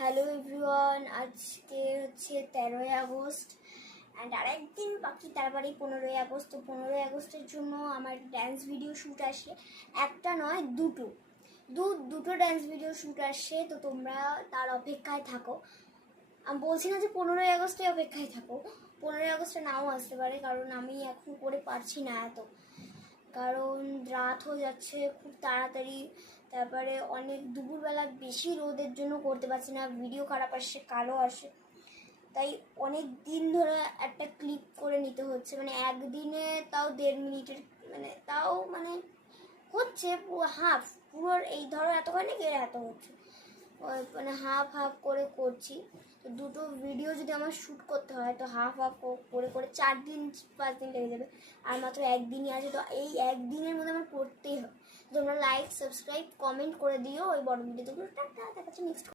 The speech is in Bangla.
হ্যালো এভরিওয়ান, আজকে হচ্ছে 13ই আগস্ট অ্যান্ড আরেকদিন বাকি, তারপরেই 15ই আগস্ট। তো 15ই আগস্টের জন্য আমার ড্যান্স ভিডিও শ্যুট আসে, একটা নয় দুটো ড্যান্স ভিডিও শ্যুট আসে। তো তোমরা তার অপেক্ষায় থাকো। আমি বলছি না যে 15ই আগস্টে অপেক্ষায় থাকো, 15ই আগস্টে নাও আসতে পারে, কারণ আমি এখন করে পারছি না এত, কারণ রাত হয়ে যাচ্ছে খুব তাড়াতাড়ি। তারপরে অনেক দুপুরবেলা বেশি রোদের জন্য করতে পারছি না, ভিডিও খারাপ আসে, কালো আসে, তাই অনেক দিন ধরে একটা ক্লিপ করে নিতে হচ্ছে। মানে একদিনে তাও 1.5 মিনিটের, মানে হচ্ছে হাফ, পুরো এই ধরো এত হয় নাকি, এত হচ্ছে, মানে হাফ হাফ করে করছি। তো দুটো ভিডিও যদি আমার শ্যুট করতে হয় তো হাফ হাফ করে করে 4-5 দিন লেগে যাবে, আর মাত্র একদিনই আছে। তো এই একদিনের মধ্যে আমার করতেই হবে। তোমরা লাইক, সাবস্ক্রাইব, কমেন্ট করে দিও ওই বড় ভিডিওগুলো। টাটা, দেখা হচ্ছে নেক্সট।